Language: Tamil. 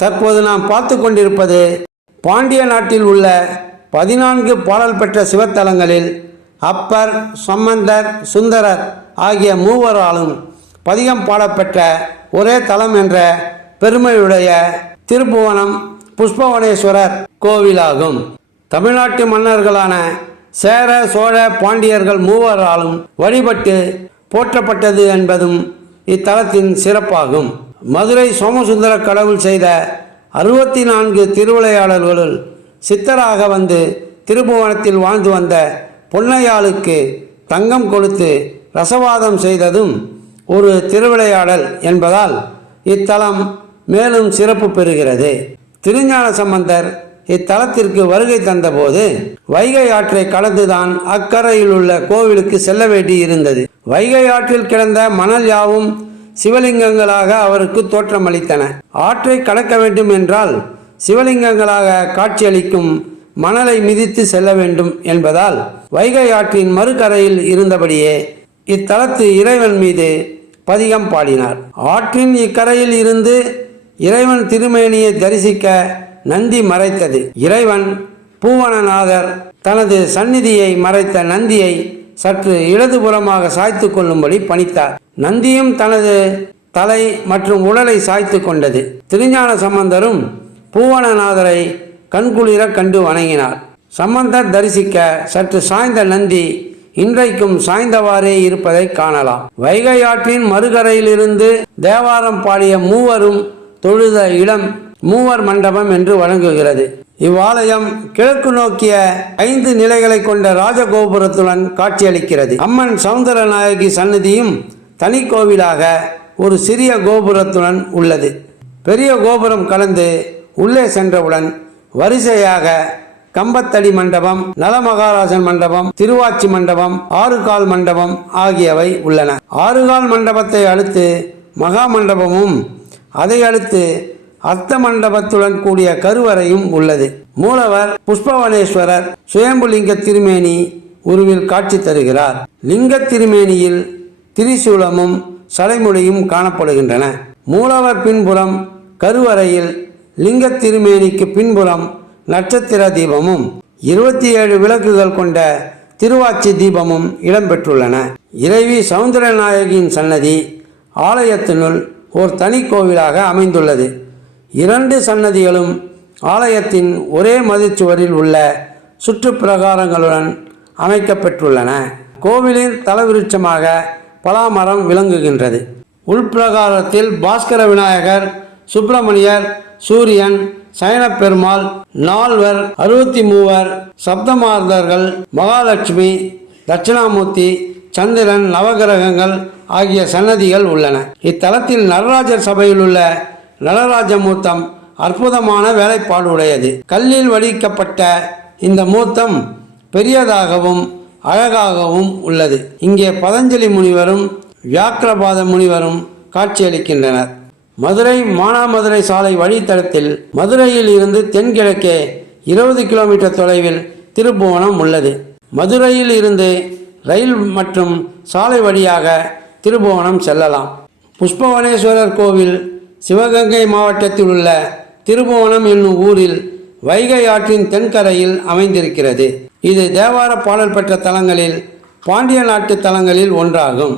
தற்போது நாம் பார்த்து கொண்டிருப்பது பாண்டிய நாட்டில் உள்ள பதினான்கு பாடல் பெற்ற சிவத்தலங்களில் அப்பர் சம்பந்தர் சுந்தரர் ஆகிய மூவராலும் பதிகம் பாடப்பெற்ற ஒரே தலம் என்ற பெருமையுடைய திருப்புவனம் புஷ்பவனேஸ்வரர் கோவிலாகும். தமிழ்நாட்டு மன்னர்களான சேர சோழ பாண்டியர்கள் மூவராலும் வழிபட்டு போற்றப்பட்டது என்பதும் இத்தலத்தின் சிறப்பாகும். மதுரை சோமசுந்தர கடவுள் செய்த அறுபத்தி நான்கு திருவிளையாடல்களுள் சித்தராக வந்து திருபுவனத்தில் வாழ்ந்து வந்த பொன்னையாளுக்கு தங்கம் கொடுத்து ரசவாதம் செய்ததும் ஒரு திருவிளையாடல் என்பதால் இத்தலம் மேலும் சிறப்பு பெறுகிறது. திருஞான சம்பந்தர் இத்தலத்திற்கு வருகை தந்தபோது வைகை ஆற்றை கடந்துதான் அக்கரையில் உள்ள கோவிலுக்கு செல்ல வேண்டி இருந்தது வைகை ஆற்றில் கிடந்த மணல் யாவும் சிவலிங்கங்களாக அவருக்கு தோற்றமளித்தன. ஆற்றை கடக்க வேண்டும் என்றால் சிவலிங்கங்களாக காட்சியளிக்கும் மணலை மிதித்து செல்ல வேண்டும் என்பதால் வைகை ஆற்றின் மறுகரையில் இருந்தபடியே இத்தலத்து இறைவன் மீது பதிகம் பாடினார். ஆற்றின் இக்கரையில் இருந்து இறைவன் திருமேனியை தரிசிக்க நந்தி மறைத்தது. இறைவன் பூவனநாதர் தனது சந்நிதியை மறைத்த நந்தியை சற்று இடதுபுறமாக சாய்த்து கொள்ளும்படி பணித்தார். நந்தியும் தனது தலை மற்றும் உடலை சாய்த்து கொண்டது. திருஞான சம்பந்தரும் பூவனநாதரை கண்குளிர கண்டு வணங்கினார். சம்பந்தர் தரிசிக்க சற்று சாய்ந்த நந்தி இன்றைக்கும் சாய்ந்தவாறே இருப்பதை காணலாம். வைகை ஆற்றின் மறுகரையிலிருந்து தேவாரம் பாடிய மூவரும் தொழுத இடம் மூவர் மண்டபம் என்று வழங்குகிறது. இவ்வாலயம் கிழக்கு நோக்கிய ஐந்து நிலைகளை கொண்ட ராஜகோபுரத்துடன் காட்சியளிக்கிறது. அம்மன் சவுந்தரநாயகி சன்னதியும் தனி கோவிலாக ஒரு சிறிய கோபுரத்துடன் உள்ளது. பெரிய கோபுரம் கலந்து உள்ளே சென்றவுடன் வரிசையாக கம்பத்தடி மண்டபம் நலமகாராஜன் மண்டபம் திருவாச்சி மண்டபம் ஆறுகால் மண்டபம் ஆகியவை உள்ளன. ஆறுகால் மண்டபத்தை அடுத்து மகா மண்டபமும் அதை அடுத்து அர்த்த மண்டபத்துடன் கூடிய கருவறையும் உள்ளது. மூலவர் புஷ்பவனேஸ்வரர் சுயம்புலிங்க திருமேனி உருவில் காட்சி தருகிறார். லிங்க திருமேனியில் திரிசூலமும் சலைமொழியும் காணப்படுகின்றன. மூலவர் பின்புறம் கருவறையில் லிங்க திருமேனிக்கு பின்புறம் நட்சத்திர தீபமும் இருபத்தி ஏழு விளக்குகள் கொண்ட திருவாச்சி தீபமும் இடம்பெற்றுள்ளன. இறைவி சவுந்தரநாயகியின் சன்னதி ஆலயத்தினுள் ஓர் தனி கோவிலாக அமைந்துள்ளது. இரண்டு சன்னதிகளும் ஆலயத்தின் ஒரே மதிச்சுவரில் உள்ள சுற்றுப்பிரகாரங்களுடன் அமைக்கப்பெற்றுள்ளன. கோவிலின் தலவிருட்சமாக பலாமரம் விளங்குகின்றது. உள்பிரகாரத்தில் பாஸ்கர விநாயகர் சுப்பிரமணியர் சூரியன் சயனப்பெருமாள் நால்வர் அறுபத்தி மூவர் சப்தமார்தர்கள் மகாலட்சுமி தட்சிணாமூர்த்தி சந்திரன் நவகிரகங்கள் ஆகிய சன்னதிகள் உள்ளன. இத்தலத்தில் நடராஜர் சபையில் உள்ள நடராஜ மூர்த்தம் அற்புதமான வேலைப்பாடு உடையது. கல்லில் வடிக்கப்பட்ட இந்த மூர்த்தம் பெரியதாகவும் அழகாகவும் உள்ளது. இங்கே பதஞ்சலி முனிவரும் வியாக்கிரபாத முனிவரும் காட்சியளிக்கின்றனர். மதுரை மானாமதுரை சாலை வழித்தடத்தில் மதுரையில் இருந்து தென்கிழக்கே இருபது கிலோமீட்டர் தொலைவில் திருப்புவனம் உள்ளது. மதுரையில் இருந்து ரயில் மற்றும் சாலை வழியாக திருபுவனம் செல்லலாம். புஷ்பவனேஸ்வரர் கோவில் சிவகங்கை மாவட்டத்தில் உள்ள திருபுவனம் என்னும் ஊரில் வைகை ஆற்றின் தென்கரையில் அமைந்திருக்கிறது. இது தேவார பாடல் பெற்ற தலங்களில் பாண்டிய நாட்டு தலங்களில் ஒன்றாகும்.